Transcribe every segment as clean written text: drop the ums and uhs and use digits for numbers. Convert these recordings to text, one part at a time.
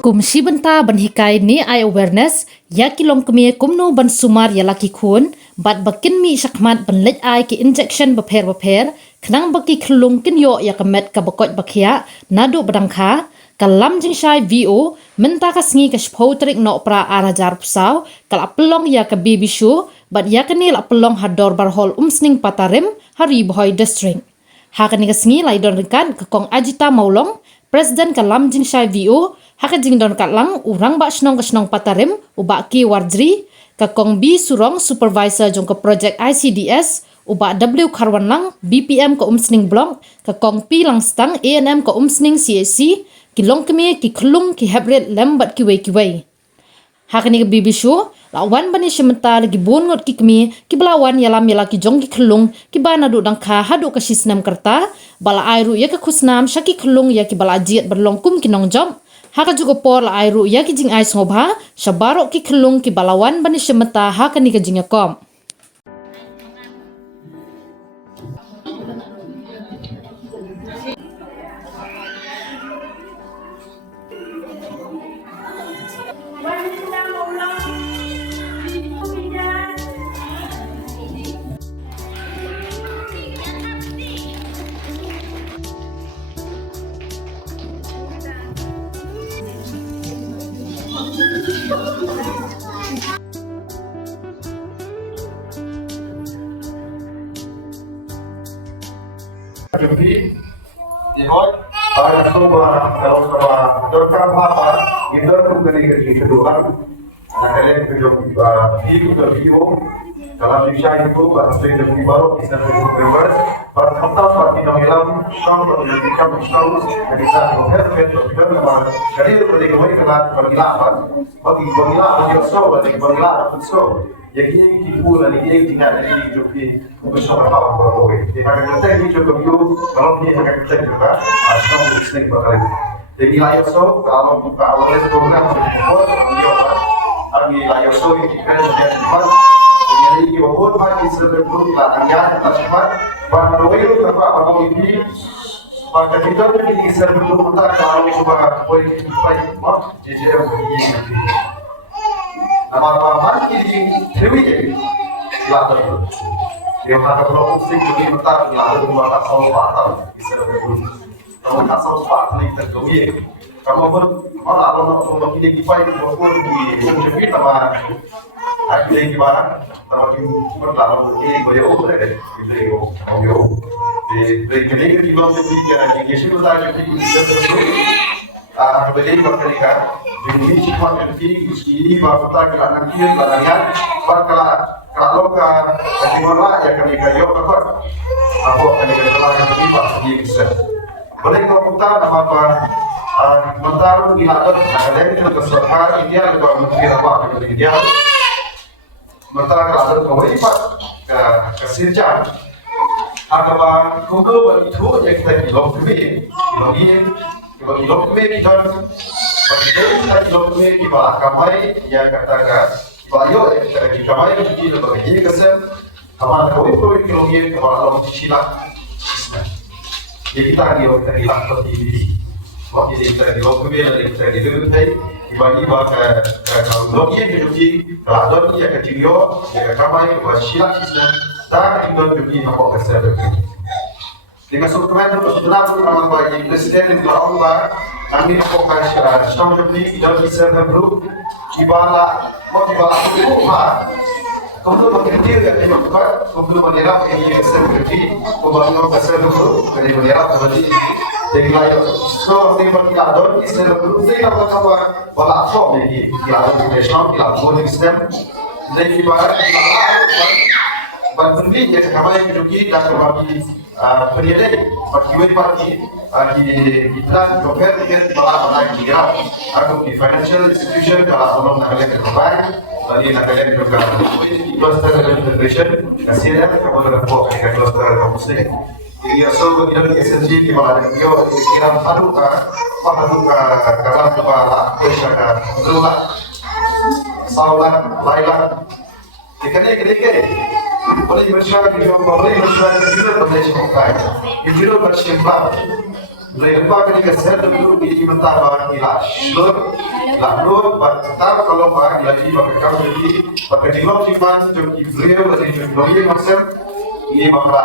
Kumsi benta ban hikai ni ai awareness ya kilong kemie kumno ban sumar ya laki kun bat bakin mi sakmat ban lej ai ki injection baper kenang baki kelung kin yo ya kemet ka bakot bakia nadu badangkha kalam jing shai vo menta ka sngi ka spotrik no pra arajar pusau kal apelong ya ka bibishu bat ya kenil apelong hador barhol umsning patarim hari boy district hakani ka sngi lai don kan ka kong ajita maulong Presiden kalam jing shai vo haka jing don katlang urang ba snong patarim uba ki warjri ka kong bi surong supervisor jong ka project ICDS uba W karwan lang BPM ka umsning blong ka kong pi lang stang ANM ka umsning CAC ki long kemi ki klung ki hebret lembat ki wei haka ni ka bibishu lawan bani shementa lagi bon ngot ki kemi ki belawan yalam yala ki jong ki klung ki bana du dang kha hadu ka sisnam kerta bala airu ya ka khusnam shaki klung ya ki bala jiat berlong kum ki nong jom haka juga por la airu ya ki jing ai ngobha shabarok ki klung ki balawan bani shemeta haka ni ka jing kom Jadi, ihoj, ada sebuah kalau sama dokter apa, itu tuh dari kedua, ada video video dalam Indonesia itu bahasa Indonesia baru bisa berubah, pada tahun seperti dalam tahun pendidikan tahun dari tahun jadi itu perlu kita bergilafan, bagi yang ini kita lagi yang tinggal di Jogja untuk sama apa jadi kalau kita ini juga kalau kita juga asal bisnis bakal jadi layak kalau buka awalnya program layak ini kita sudah cepat jadi walaupun masih sebelum latihan kita cepat baru itu apa ini pada kita ini sebelum kita kalau coba politik baik jadi nama ini dewi jadi latar yang ada berlaku sedikit bentar lalu membaca soal patah bisa berbunyi kalau tak soal patah ini terkawin kalau orang ini dipakai maupun di sini sama akhirnya gimana sama di berlalu ini goyang ada di audio di ini kita jadi yang sih kita jadi bisa terus beli berkali-kali jadi cuma ini bapak kita nanti belajar kalau bagaimana ya kami kayo kakor aku akan dikatakan tiba di bisa boleh komputer apa mentar dilakukan ada yang keserkan dia lebih menteri apa dia mentar kalau kau pak ke sirjan atau kudo itu yang kita lagi kita di bawah kamai yang katakan bayo kita di kamai di lembaga ini kesem sama kau itu kilometer kalau orang cicilan jadi kita di hilang seperti ini waktu kita di lokal kita di luar tiba-tiba kalau logi jadi kalau dia kecilio dia kamai wasilah sistem dan itu jadi apa kesem dengan strukturnya itu sebenarnya nama bagi presiden itu Allah kami fokus sama seperti tidak bisa terlalu ibala itu kalau bekerja ya kalau menyerap ini seperti membangun pasar dulu dari menyerap berarti dari layak so seperti adon istilah dulu saya apa kabar bala apa ini adon profesional adon sistem dari ibarat penting ya kamar yang juga dan bagi penilai bagi parti di plan dokter kita telah kira atau di financial institution kalau orang nak lihat kebanyakan tadi nak lihat juga di cluster integration hasilnya kemudian buat dengan cluster kampusnya jadi asal kita di SNG di mana dia kira haduka karena kepala peserta dulu saulan lailan dikene boleh bersyukur di jumpa boleh bersyukur di jumpa boleh bersyukur di jumpa bersyukur Lepas kini keser dulu di mentah bahan ilas, lalu bertar kalau bahan lagi pakai kamu pakai dilom simpan cuma beliau masih cuma dia maksud ini bakal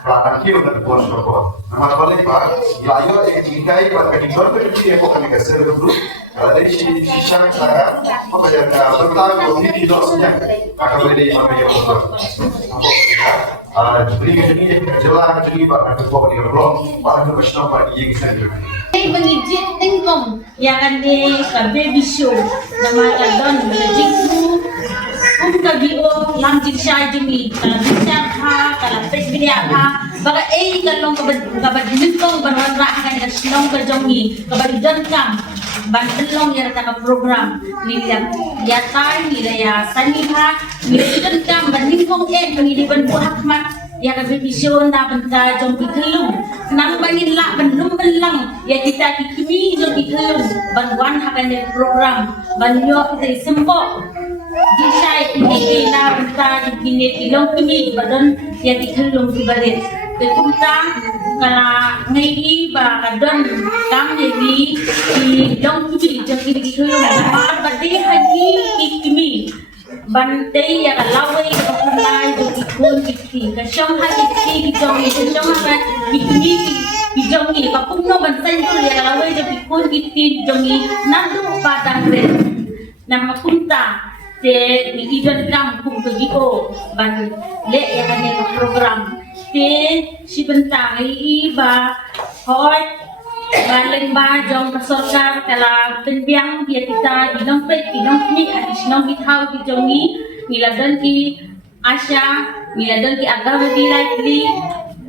kelihatan kiri dan pon pon. Nama balik pak, ya ayo ikai pakai dilom itu dia kok kini keser dulu. Kalau dari si sang saya, apa yang bertar kalau ini dilomnya akan beri pakai yang betul. Beri ini jelas jadi pakai pokok di belum, pakai kesana pak ini keser. Mengijit tingkong yang ada ke baby show nama kadon mengijit tu kabio lamjik syai jemi kalau bisa ha kalau pes dia ha baga kalau kabad tingkong berwarna akan ada senong kejongi kabad jengkam bantelong yang ada program ni ya tai ni ya sani ha ni jengkam bandingkong pengidipan buah hikmat ya ka vision na banta jong ikelum nang bangin la benlum belang ya kita kikimi jong ikelum banwan hakane program banyo ite sembo disai ini na banta jong kini ilong kimi badan ya ikelum ibadet tetumta kala ngai ba kadon kam jadi ilong kimi jong ikelum na bade haji kikimi bantai ya kalawai ka pamay do ikon ikti ka shanghai ikti kijong ka shanghai ikni kijong ni papuno bantai do ya kalawai do ikon ikti kijong ni nando padang re na mapunta te ni idon kam kung ko ban le ya kane program te si bentang iba hoy Balik ba jong pasorkar kala penbiang dia kita inong pet inong ni additional githau kijongi miladan ki Asya miladan ki agawadi likely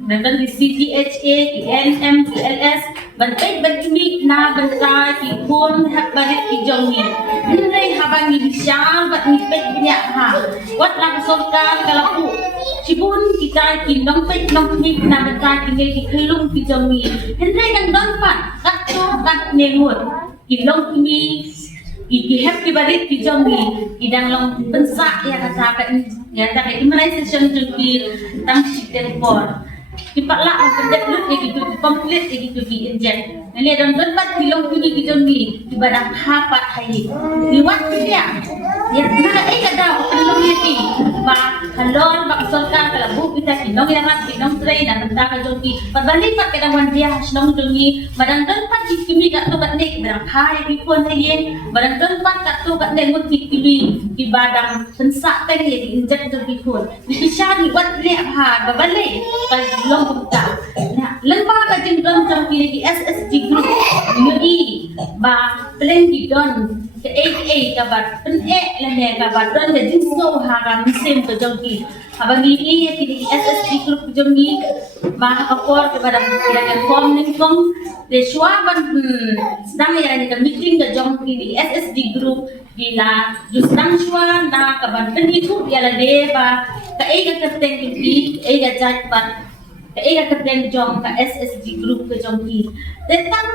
miladan ki CGHA ki NM ki LS bantai bantumik na banta ki kun hak balik kijongi nilai habang ni bisyang bat ni pet binyak ha wat lang pasorkar kala pu Sibun kita kinong pet nong nik na benta tinggal ki kelung kijongi hendai nang donpan katto kat nengut kilong kimi iki happy barit kijongi idang long bensa ya kata ka immunization tuki tang sikten por kipakla ang pendeklut ya gitu komplit ya gitu ki inject nali don donpat kilong kimi kijongi ibadah hapat hayi liwat dia ya na kada kelong yati ba kalon ba sultan kala bu kita kinong yarat kinong train na benda ka jongi pabalipat kada wan dia hasnong jongi madandon pat kimi ka to bat nek berang hai ki pon hayen madandon pat ka to bat nek mut kimi ibadang sensak teng ye injek jongi pun bisa ni wat le ha babale ka long bukta na lemba ka jingdon jongi ki SSG group ni ba plenty don ke 88 kabar pen lene kabar don ke jinso ha musim to jongi abangi ini kini SSG group jongi ma kapor kepada yang form ningkom de swaban sedang ya ni meeting ke jongi di SSG group bila justang swan na kabar penitu ya la deba ka ega keteng ki ega jatpat ka keteng jong ka SSG group ke jongi tetang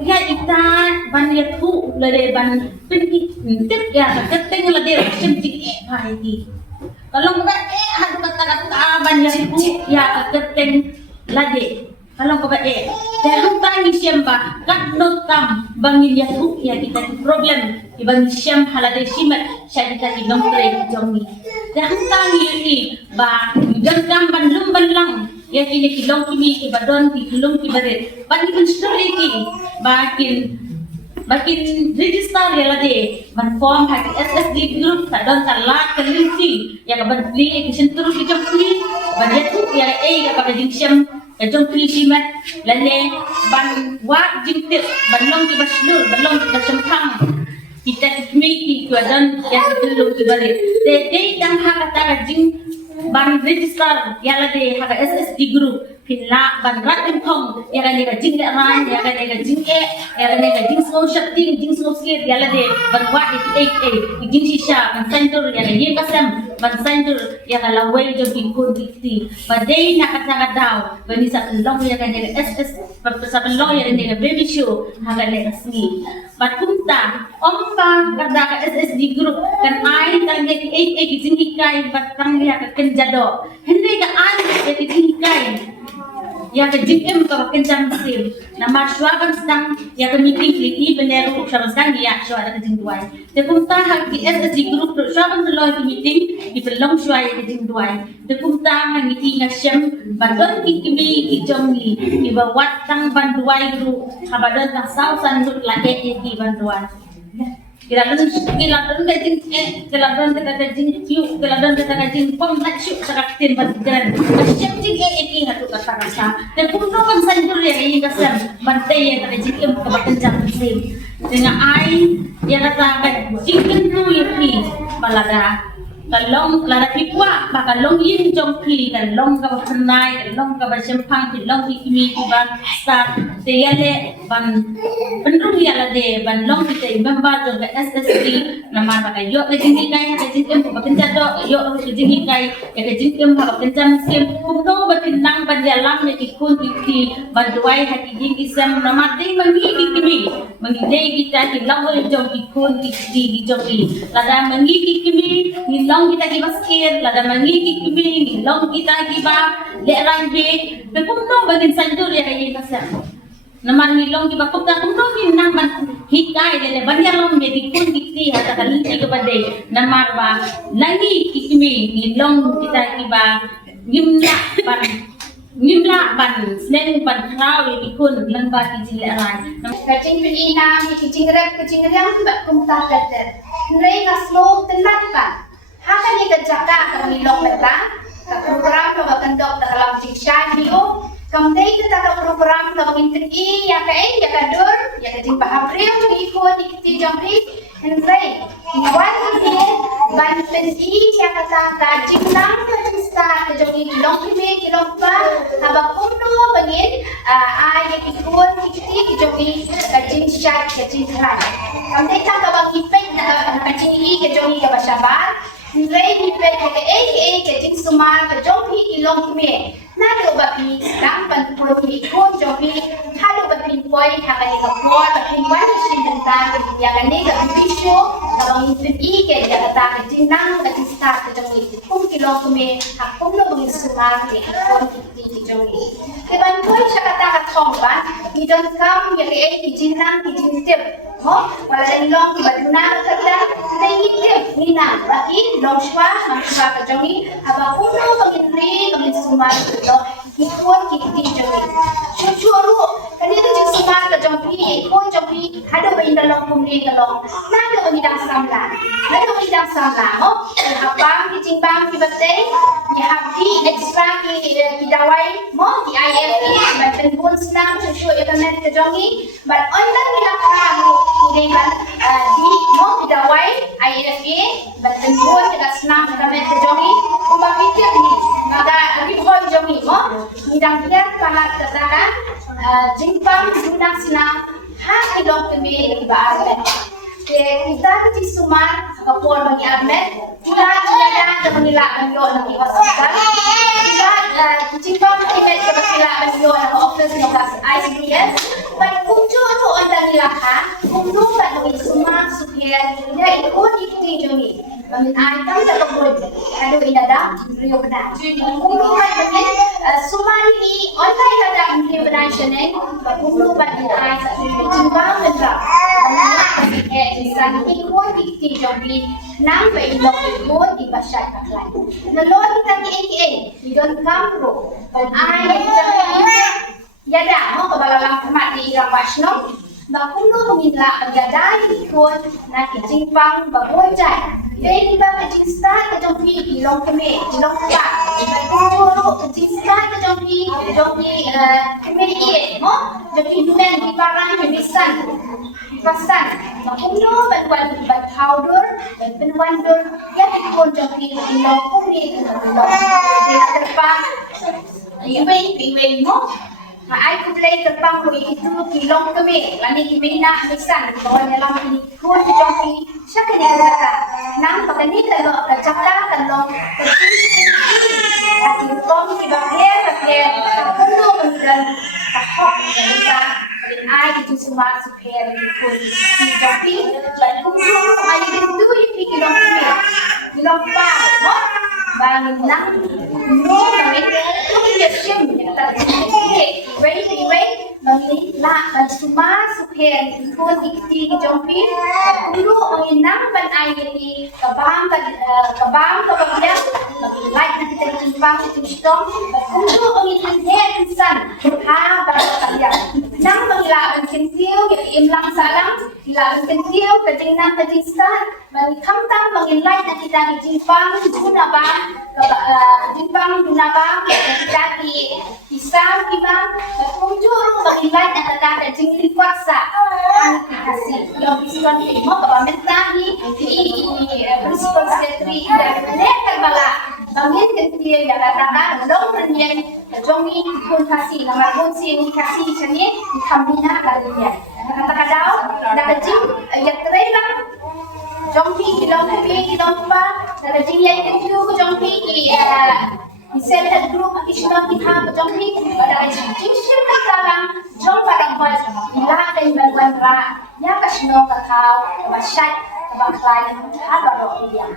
ya ita ban ya tu lade ban penitip ya ka keteng la de semjik pai di kalau enggak ada kata-kata banyak itu ya keteng lade kalau enggak jangan tanya siapa kat notam bangin ya tu ya kita problem ibang siam halade simat saya kita di nombre jongi jangan tanya ini ba jangan bandung bandlang ya kini kilong kimi ibadon ki kilong kibaret pati pun story ki bakin register ya lade man form haki SSG group kadon talat kelinci ya kaban beli ekisen terus di jompi badet tu ya ka pakai siam ka jompi simat lalle ban wa jingtip banlong ki baslur banlong ki basempang kita kimi ki kadon ya kilong kibaret de dang hakata jing ban register ya lade haka SSG group pila ban ratim thong ya kan ga jing ran ya kan ga jing ya kan ga jing so shakti jing so skir ya lade ban wa jing shisha ban center ya kan yin kasam ban center ya kan lawai jo bin kun dikti padai na kata daw bani sa long ya kan ga SS sa long ya kan ga baby show haka le asmi patunta ompa kada ka SSG group kan ai kan ga 88 jing hikai batang ya kan jado hindi ka ai ya jing hikai ya ke jingkem ka kencang sim na marswaban sedang ya ke meeting lagi beneru sama sedang ya shwa ada jing duai de kumta hak di SSG group shwaban lo di meeting di belong shwa ya ke jing duai de kumta hang di ngasem badon kimi ki jongi di bawat tang banduai group habadon tang sausan group la di banduai Kiladon kita jing kiu kiladon kita jing pom nak syuk sakatin badran asyam jing eki hatu kata kata dan kuno kan sanjur ya ini kasam bantai yang kita jing ke bakan jam sim dengan ai yang kata kan jing tu yaki balada kalong lada pikwa bakalong yin jongki kalong ka bakanai kalong ka basempang kalong ikimi ban start teyale ban penrung ya de ban long kita imba jong ka SSD nama ka yo ke jingi kai ka jingkem ka bakenja do yo ke jingi kai ya ke jingkem ka bakenja sim kumno batinang ban dalam ne ikun iki ban duai hati jingi sam nama te mangi ikimi mangi de kita ki long jong ikun iki jong lada mangi ikimi ni long kita ki baskir lada mangi kimi ni long kita ki ba le rangbe be kumno bagin sanjur ya kayi kasya naman ni long ki ba kumta kumno ni nang ban hikai le banya long me di kun dikti hata kalinti ke badai namar ba langi kimi ni long kita ki ba ngimla ban slen ban krau di kun lang ba ki jile ran kacing pinina kacing rep kacing yang ba kumta better nrei ka slow tenat ba Hakan ni kerjakan kami long mereka, program kalau kendok dalam jiksan bio, kemudian kita ada program kalau interi ya kain ya kadur ya kejing paham real tu ikut ikti jampi, henry, wan ini ban pensi ya kata kajing lang kita kejong long kime long pa, habak kumno bangin ay ikut ikti kejong kajing syat kajing teran, kemudian kita kalau ipek kajing ini kejong kabasabar. Nrei ni pe ke jing sumar ke jompi ilong me na do bapi dang ban pulo ki ko jompi halo bapi poi ha ka ni ka po bapi wan sin tentang ya ka ni ka bisho ka bang i ke ya ka ta jing nang ka ti sta ka jompi kum ilong me ha kum lo ni sumar ke ko ti jompi ke ban poi sa ka ta ka thong ban ni don kam ya ke jing nang ki jing step ho wala ilong ki baduna ka ta nei step ni na bapi long shwa shwa ka jongi aba kuno pagitri pagit sumar to ikon kiti jongi chuchuru kani to jing sumar ka jongi ko jongi hado ba inda long kumri ka long na do ni dang samla ho habang ki jing bang ki batay ni happy extra ki dawai mo ki IFE ba ten bun snam chuchu ekamet ka jongi but on ni la ka ni ban di mo ki dawai IFE ba ten bun kita senang kami terjongi umpam pikir ni maka lagi bukan jongi mo nidang kian pahat katakan jingpang guna senang hak idong kami iba armet kita kecil sumar kapur bagi armet kita ada menilak bangyo lagi hospital kita jingpang timet ke menilak bangyo lagi office nokas ICDS but kuncu tu anda nilakan kundu bagi sumar supaya dia ikut ikuti jongi Bangin ay kami talabod, ano inada, Rio Benan. Kung bangin, sumali ni online ada Rio Benan siya neng, kung bangin ay sa jimbang benda. Bangin kasi isang ikon dikti jombi nang pailok ikon di basyat kaklay. Nalon kita ni AKA, you don't come through. Bangin ay yada, mo kabalalang kamat di irang basno. Bakuno pemila penjadai ikut nak jimpang babojai. Jadi bapa jinsta kejompi ilong keme ilong kuat. Bakuno jinsta kejompi keme ie mo jadi dumen di parang pemisan pasan. Bakuno bantuan bat powder dan penwandur yang ikut jompi ilong keme ilong. Dia terpang. Iwe mo. Ay kulay terbang ko itu kilong kami lani kami na misan bawa dalam ini kun joki siapa ni kata nang pakani kalau kacaka kalau kecil kom si bahagia kuno kemudian tahok kita ay itu semua supaya kun si joki dan kuno ay itu kilong kami kilong pa mo bangin nang no kami kami sim kita wait, la ban suma suphen ikut ikti jompi, dulu menginang ban ayati kabam kabam like na kita timbang itu stong, dulu menginang headsan ha ban kalian, nang mengilaban kentil yang imlang salang, ilaban kentil kejingan kejistan, mengikamtang mengilai na kita timbang gunabang, timbang gunabang kita di pisang timbang, berkunjung mengilai na kita jingli kuasa, kasih yang bisikan timo kapamentahi ini prinsipal setri dan letter bala bangin kentil yang katakan dong renyen jongi pun kasih nama pun sini kasih chani kamina kalinya kata-kata dah jing yang terang jongpi kilong pa dah jing yang kentil ku jongpi di self group Islam kita jongpi pada jing sirka salang jong parang buat ilah kay banwan ra ya kasno kakao masyad kabaklay haba ro iya